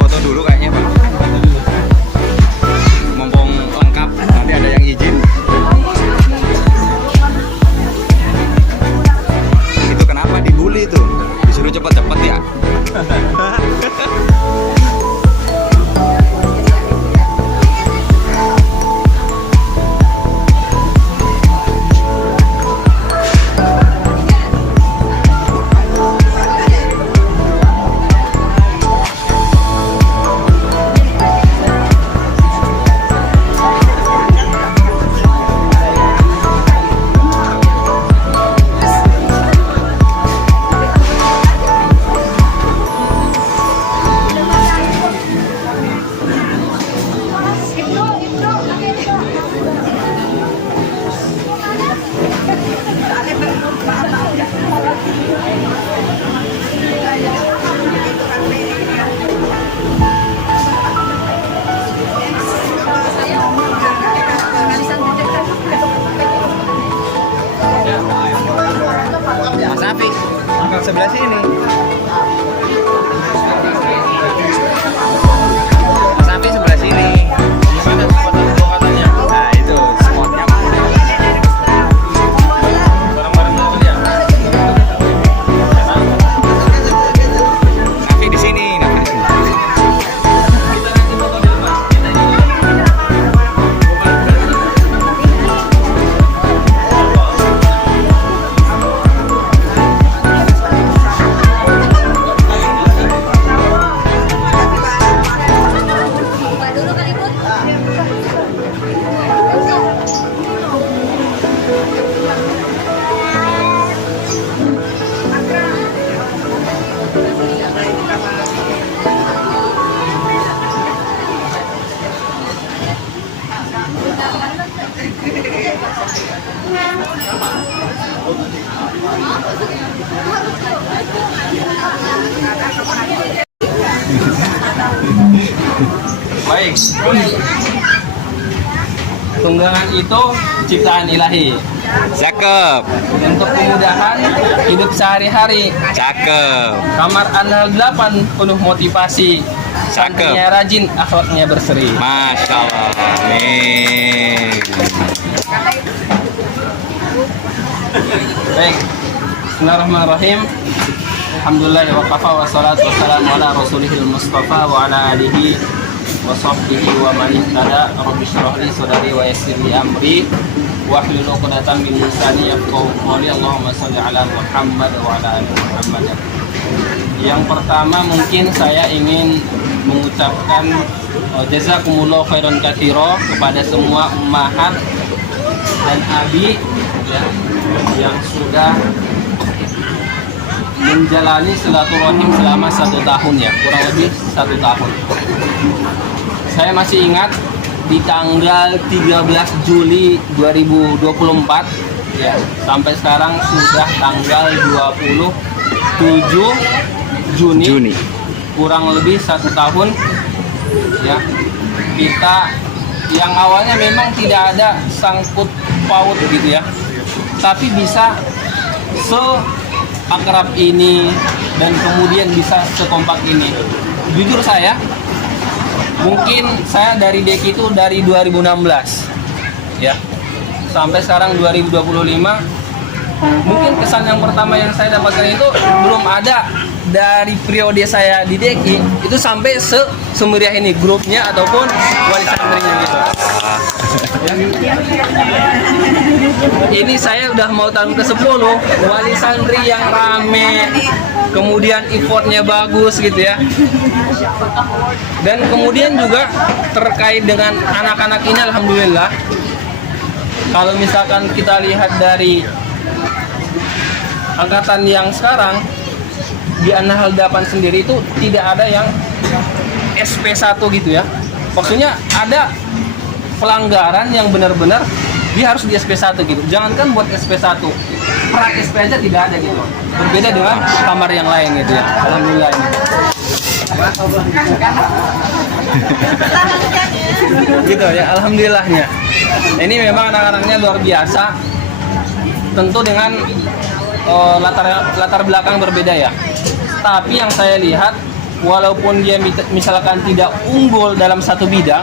Foto dulu kayaknya Pak. Mumpung lengkap, nanti ada yang izin. Itu kenapa dibully tuh? Disuruh cepet-cepet ya? Mas Afi, angkat sebelah sini. Mas Afi sebelah sini. Gimana spot dulu katanya? Nah itu spotnya. Bareng-bareng dulu ya. Afi di sini. Kita nanti foto di depan. Kita ini. Baik. Tunggangan itu ciptaan ilahi. Cakep. Untuk kemudahan hidup sehari-hari. Cakep. Kamar Anhal 8 penuh motivasi. Cakep. Santrinya rajin, akhlaknya berseri. Masya Allah. Amin. Baik. Bismillahirrahmanirrahim. Alhamdulillah wa kafa wa salatu wa salamu ala rasulihil mustafa wa ala alihi wa sahbihi wa man ihtada. Rabbi shrah li sadri wa yassir li amri wahlul 'uqdatam min lisani yafqahu qawli. Allahumma shalli ala Muhammad wa ala ali Muhammad. Yang pertama mungkin saya ingin mengucapkan jazakumullah khairan katsira kepada semua ummahat dan abi ya, yang sudah menjalani silaturahim selama 1 tahun ya, kurang lebih 1 tahun. Saya masih ingat di tanggal 13 Juli 2024 ya, sampai sekarang sudah tanggal 27 Juni. Kurang lebih 1 tahun ya. Kita yang awalnya memang tidak ada sangkut paut gitu ya, tapi bisa akrab ini dan kemudian bisa sekompak ini. Jujur saya, mungkin saya dari Deki itu dari 2016 ya, sampai sekarang 2025. Mungkin kesan yang pertama yang saya dapatkan itu belum ada dari periode saya di Deki itu sampai semeriah ini grupnya ataupun wali santrinya gitu. Ini saya udah mau tahun ke-10, wali santri yang rame, kemudian effortnya bagus gitu ya. Dan kemudian juga terkait dengan anak-anak ini, alhamdulillah. Kalau misalkan kita lihat dari angkatan yang sekarang di Anhal 8 sendiri itu tidak ada yang SP1 gitu ya. Maksudnya ada pelanggaran yang benar-benar dia harus di SP1 gitu. Jangankan buat SP1, pra SP aja tidak ada gitu. Berbeda dengan kamar yang lain gitu ya. Alhamdulillah ini. Gitu ya, alhamdulillahnya. Ini memang anak-anaknya luar biasa. Tentu dengan latar belakang berbeda ya. Tapi yang saya lihat, walaupun dia misalkan tidak unggul dalam satu bidang,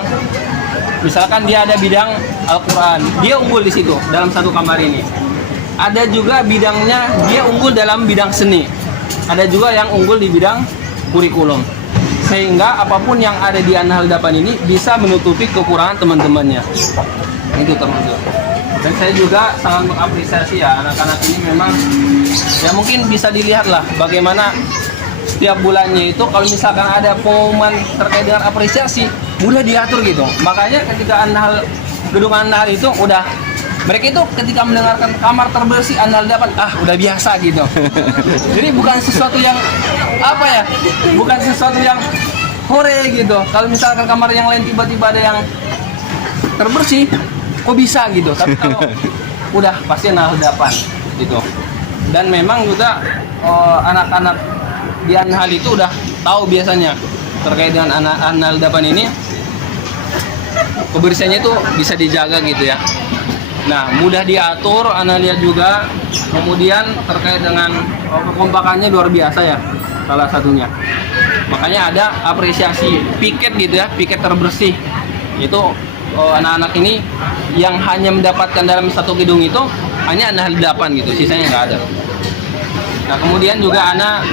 misalkan dia ada bidang Al-Quran, dia unggul di situ dalam satu kamar ini. Ada juga bidangnya dia unggul dalam bidang seni. Ada juga yang unggul di bidang kurikulum. Sehingga apapun yang ada di An-Nahl 8 ini bisa menutupi kekurangan teman-temannya. Itu termasuk. Dan saya juga sangat mengapresiasi ya anak-anak ini, memang ya mungkin bisa dilihat lah bagaimana setiap bulannya itu kalau misalkan ada pengumuman terkait dengan apresiasi mudah diatur gitu. Makanya ketika gedung An-Nahl itu udah, mereka itu ketika mendengarkan kamar terbersih An-Nahl 8 udah biasa gitu. Jadi bukan sesuatu yang apa ya, bukan sesuatu yang hore gitu. Kalau misalkan kamar yang lain tiba-tiba ada yang terbersih, kok bisa gitu. Tapi kalau udah pasti An-Nahl 8 gitu. Dan memang juga anak-anak di An-Nahl itu udah tahu biasanya terkait dengan An-Nahl 8 ini kebersihannya itu bisa dijaga gitu ya. Nah, mudah diatur, Anda lihat juga. Kemudian terkait dengan kekompakannya luar biasa ya, salah satunya. Makanya ada apresiasi piket gitu ya, piket terbersih. Itu anak-anak ini yang hanya mendapatkan dalam satu gedung itu hanya An-Nahl 8 gitu, sisanya nggak ada. Nah, kemudian juga Ana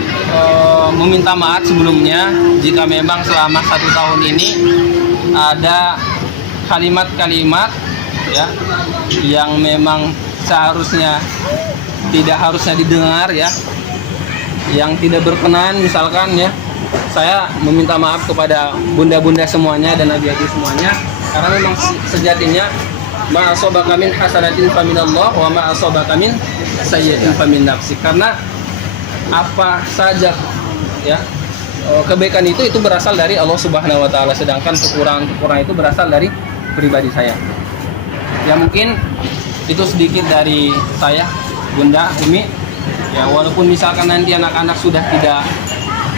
meminta maaf sebelumnya jika memang selama 1 tahun ini ada kalimat-kalimat ya yang memang seharusnya tidak harusnya didengar ya, yang tidak berkenan misalkan ya. Saya meminta maaf kepada bunda-bunda semuanya dan abi-abi semuanya, karena memang sejatinya ma asabaka min hasanatin faminallah wa ma asabaka min sayyi'atin famin nafsik. Karena apa saja ya kebaikan itu berasal dari Allah Subhanahu wa taala, sedangkan kekurangan itu berasal dari pribadi saya. Ya mungkin itu sedikit dari saya, Bunda Umi. Ya walaupun misalkan nanti anak-anak sudah tidak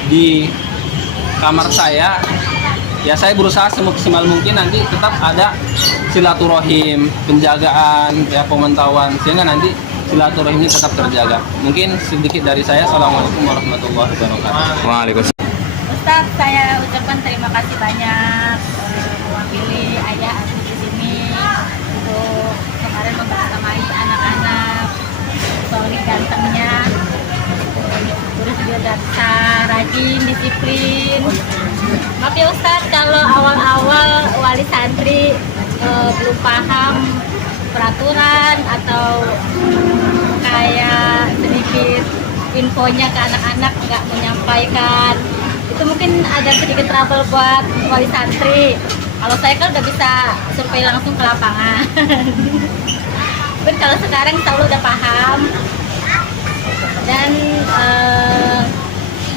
di kamar saya, ya saya berusaha semaksimal mungkin nanti tetap ada silaturahim, penjagaan, ya pemantauan, sehingga nanti silaturahim ini tetap terjaga. Mungkin sedikit dari saya. Assalamualaikum warahmatullahi wabarakatuh. Waalaikumsalam. Ustaz, saya ucapkan terima kasih banyak mewakili ayah Aziz di sini untuk kemarin membersamai anak-anak solid gantengnya, terus juga bisa rajin, disiplin. Maaf ya Ustaz, kalau awal-awal wali santri belum paham peraturan atau kayak sedikit infonya ke anak-anak nggak menyampaikan, itu mungkin ada sedikit trouble buat wali santri. Kalau saya kan udah bisa survei langsung ke lapangan. Tapi kalau sekarang insya Allah udah paham. Dan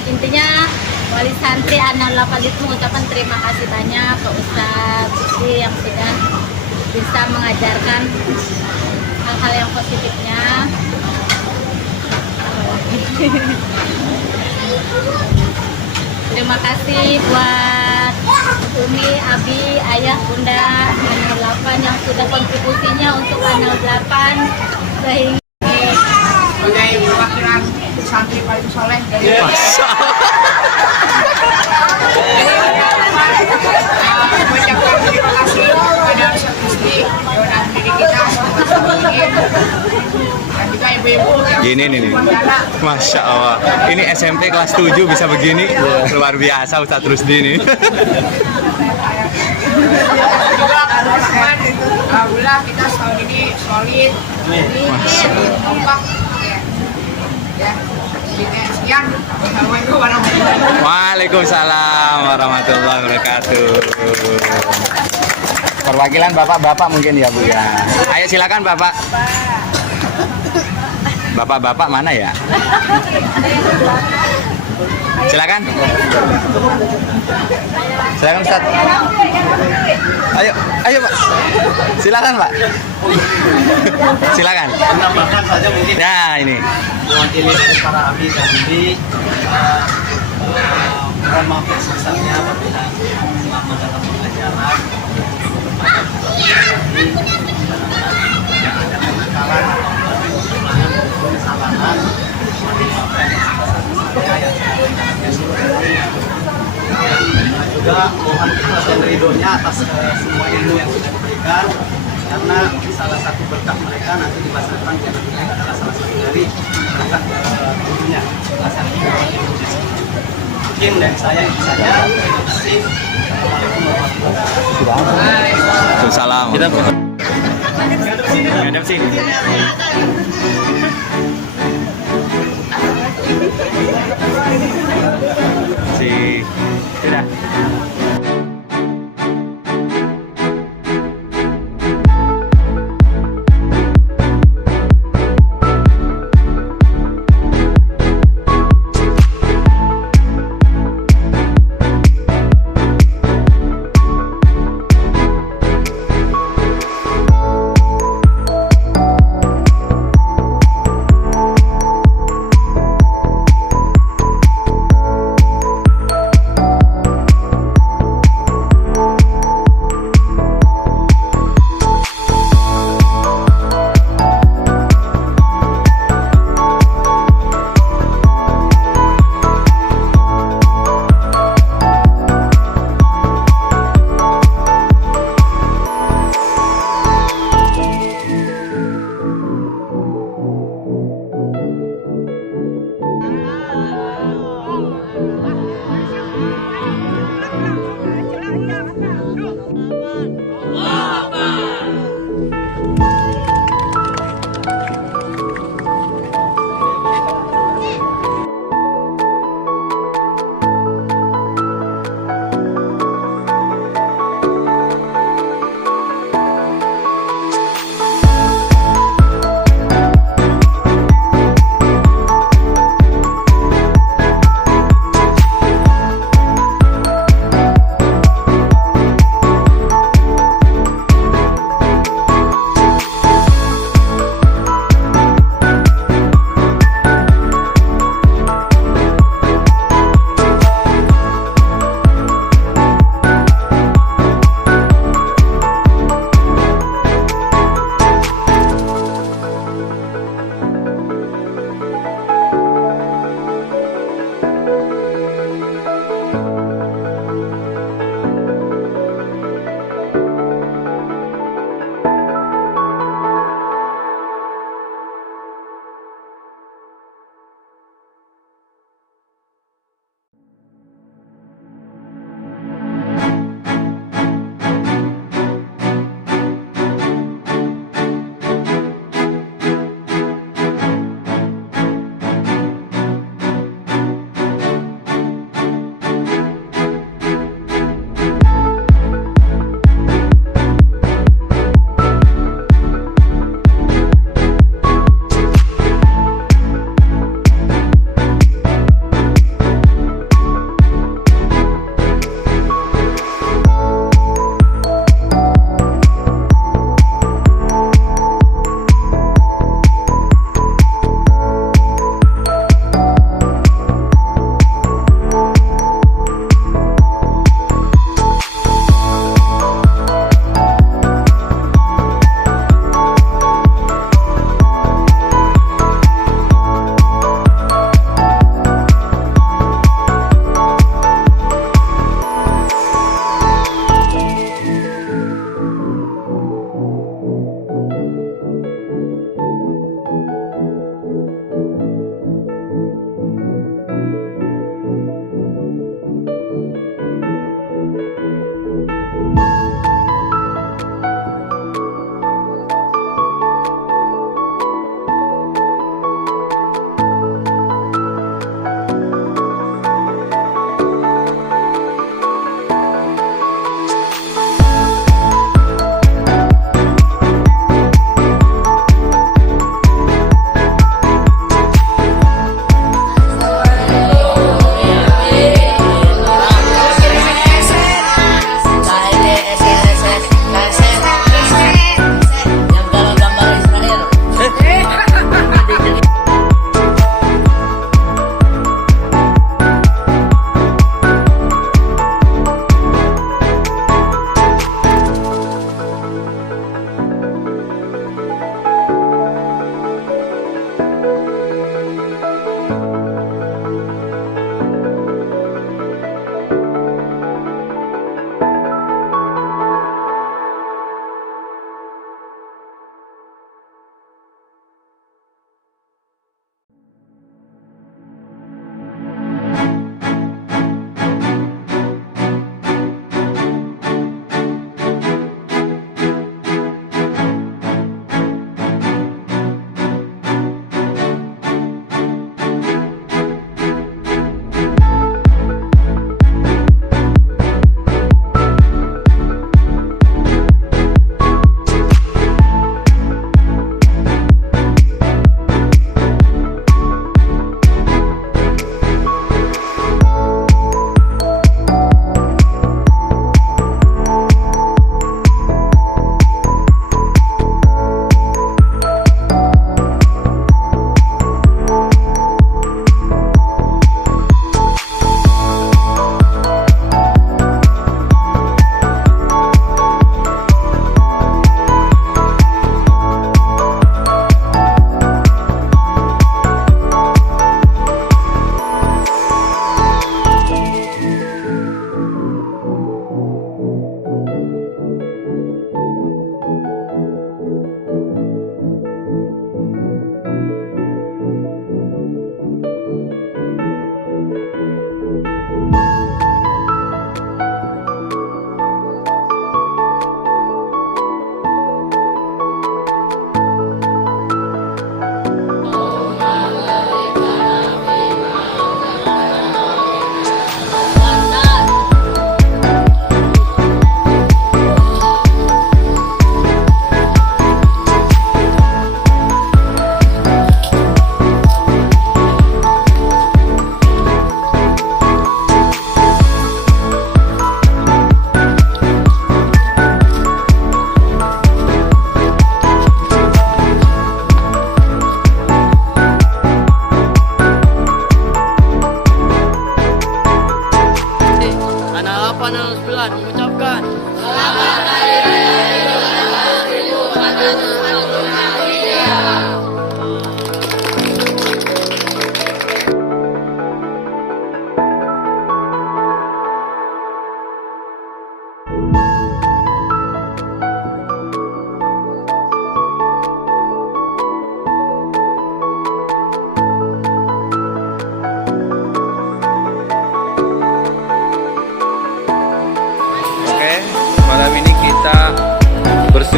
intinya wali santri An-Nahl 8 itu mengucapkan terima kasih banyak ke Ustaz Rizky yang sudah bisa mengajarkan hal-hal yang positifnya. Terima kasih buat Umi, Abi, Ayah, Bunda An-Nahl 8 yang sudah kontribusinya untuk An-Nahl 8 sehingga sebagai perwakilan santri paling soleh dari mengucapkan terima kasih kepada Ustaz Rizky dan diri kita dan juga ibu-ibu yang Gini nih, Masya Allah. Ini SMP kelas 7 bisa begini, luar biasa Ustadz Rusdi ini. juga teman-teman. Alhamdulillah kita tahun ini solid, kompak. Ya, sekian. Assalamualaikum warahmatullahi wabarakatuh. Waalaikumsalam warahmatullahi wabarakatuh. Perwakilan bapak-bapak mungkin ya Bu ya. Ayo silakan Bapak. Bapak-bapak mana ya? Silakan. Silakan Ustaz. Ayo Pak. Silakan Pak. Silakan. Menambahkan saja mungkin Ya ini. mewakili dari para abdi dan bibi, mohon maaf yang sebesarnya apabila selama dalam pengajaran ada kenakalan perkembangan maupun kesalahan saya yang dan juga mohon ikhlas dan ridhonya atas semua ilmu yang sudah diberikan, karena salah satu berkah mereka nanti dilaksanakan di anak mereka adalah salah satu dari berkah tentunya. Mungkin dari saya itu saja. Terima kasih. Assalamualaikum warahmatullahi wabarakatuh. Salam. Kita ngadep sih. Sudah.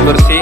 kursi